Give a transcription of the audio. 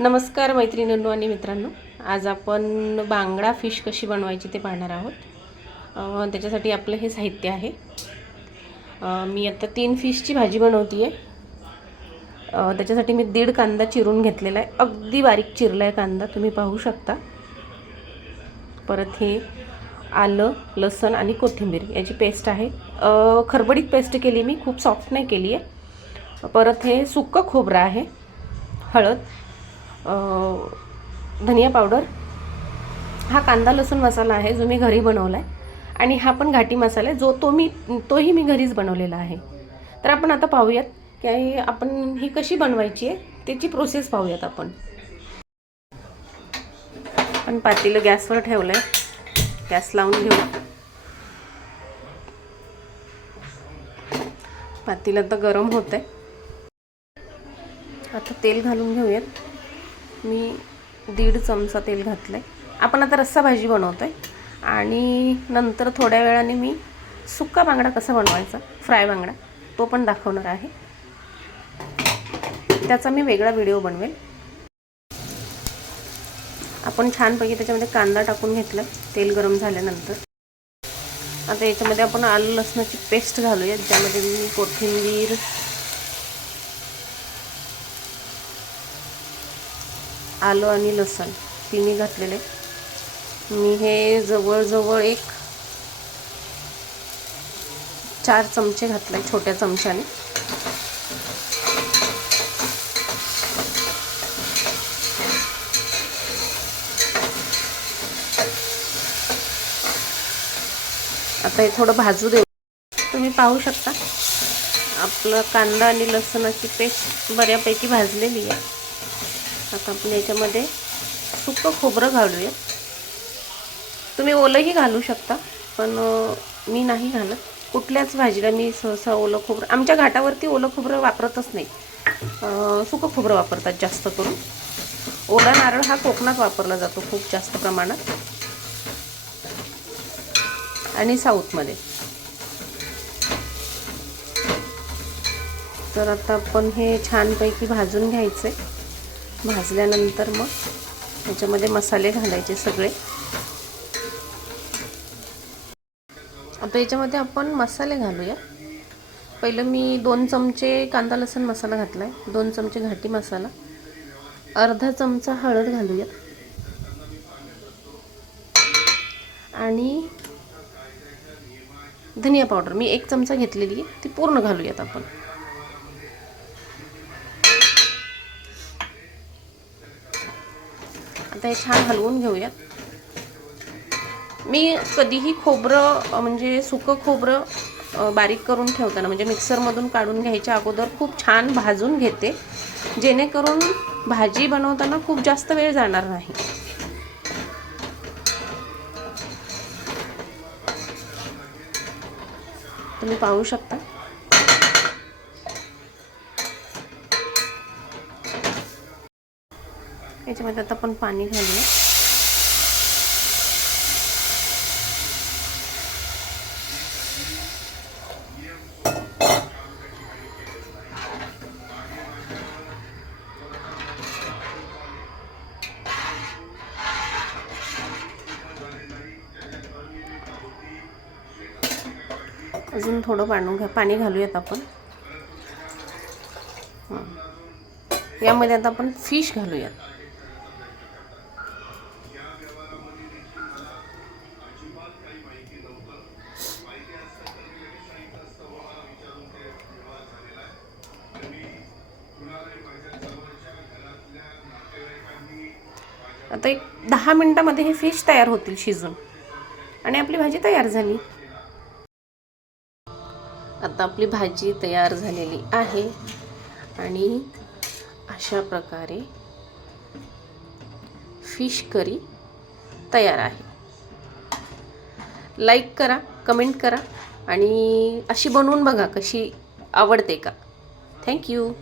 नमस्कार मैत्रिणींनो आणि मित्रांनो, आज आपण बांगडा फिश कशी बनवायची ते पाहणार आहोत. त्याच्यासाठी आपलं हे साहित्य आहे. मी आता 3 फिशची भाजी बनवते आहे. त्याच्यासाठी मी 1.5 कांदा चिरून घेतलेला आहे. अगदी बारीक चिरला आहे कांदा, तुम्ही पाहू शकता. परत हे आलं, लसूण आणि कोथिंबीर याची पेस्ट आहे. खरबडीत पेस्ट केली मी, खूप सॉफ्ट नाही केली आहे. परत हे सुक्कं खोबरं आहे, हळद, धनिया पावडर, हा कांदा लसूण मसाला आहे जो मी घरी बनवला आहे. आणि हा पण घाटी मसाला आहे जो तोही मी घरीच बनवलेला आहे. तर आपण आता पाहूयात की आपण ही कशी बनवायची आहे, त्याची प्रोसेस पाहूयात. आपण पातेलं गॅसवर ठेवलं आहे. गॅस लावून घेऊ. पातेलं आता गरम होत आहे. आता तेल घालून घेऊयात. मी 1.5 चमचा तेल घातलं आहे. आपण आता रस्सा भाजी बनवतो आहे आणि नंतर थोड्या वेळाने मी सुक्का बांगडा कसा बनवायचा, फ्राय बांगडा, तो पण दाखवणार आहे. त्याचा मी वेगळा व्हिडिओ बनवेल. आपण छानपैकी त्याच्यामध्ये कांदा टाकून घेतला तेल गरम झाल्यानंतर. आता याच्यामध्ये आपण आलं लसणाची पेस्ट घालूया, ज्यामध्ये मी कोथिंबीर, आलं आणि लसूण तिन्ही घातलेले. मी हे जवळजवळ 4 चमचे घातले छोट्या चमच्याने. आता हे थोडं भाजू देऊ. तुम्ही पाहू शकता आपलं कांदा आणि लसणाची पेस्ट बऱ्यापैकी भाजलेली आहे. आता आपण याच्यामध्ये सुक्कं खोबरं घालूया. तुम्ही ओलंही घालू शकता, पण मी नाही घालत. कुठल्याच भाजीला मी सहसा ओलं खोबरं, आमच्या घाटावरती ओलं खोबरं वापरतच नाही, सुकं खोबरं वापरतात जास्त करून. ओला नारळ हा कोकणात वापरला जातो खूप जास्त प्रमाणात, आणि साऊथमध्ये. तर आता आपण हे छानपैकी भाजून घ्यायचे. भाजल्यानंतर मग ह्याच्यामध्ये मसाले घालायचे सगळे. आता याच्यामध्ये आपण मसाले घालूया. पहिलं मी 2 चमचे कांदा लसूण मसाला घातला आहे, 2 चमचे घाटी मसाला, अर्धा चमचा हळद घालूया आणि धनिया पावडर मी 1 चमचा घेतलेली आहे, ती पूर्ण घालूयात आपण. आता हे छान हलवून घेऊयात. मी कधीही खोबरं म्हणजे सुकं खोबरं बारीक करून ठेवताना, म्हणजे मिक्सरमधून काढून घ्यायच्या अगोदर खूप छान भाजून घेते, जेणेकरून भाजी बनवताना खूप जास्त वेळ जाणार नाही. तुम्ही पाहू शकता. याच्यामध्ये आता आपण पाणी घालूया. अजून थोडं पाणी घालूयात आपण. यामध्ये आता आपण फिश घालूयात. आता 10 मिनिटांमध्ये हे फिश तयार होतील शिजून, आणि आपली भाजी तयार झाली. आता आपली भाजी तयार झालेली आहे आणि अशा प्रकारे फिश करी तयार आहे. लाईक करा, कमेंट करा आणि अशी बनवून बघा कशी आवडते का. थँक्यू.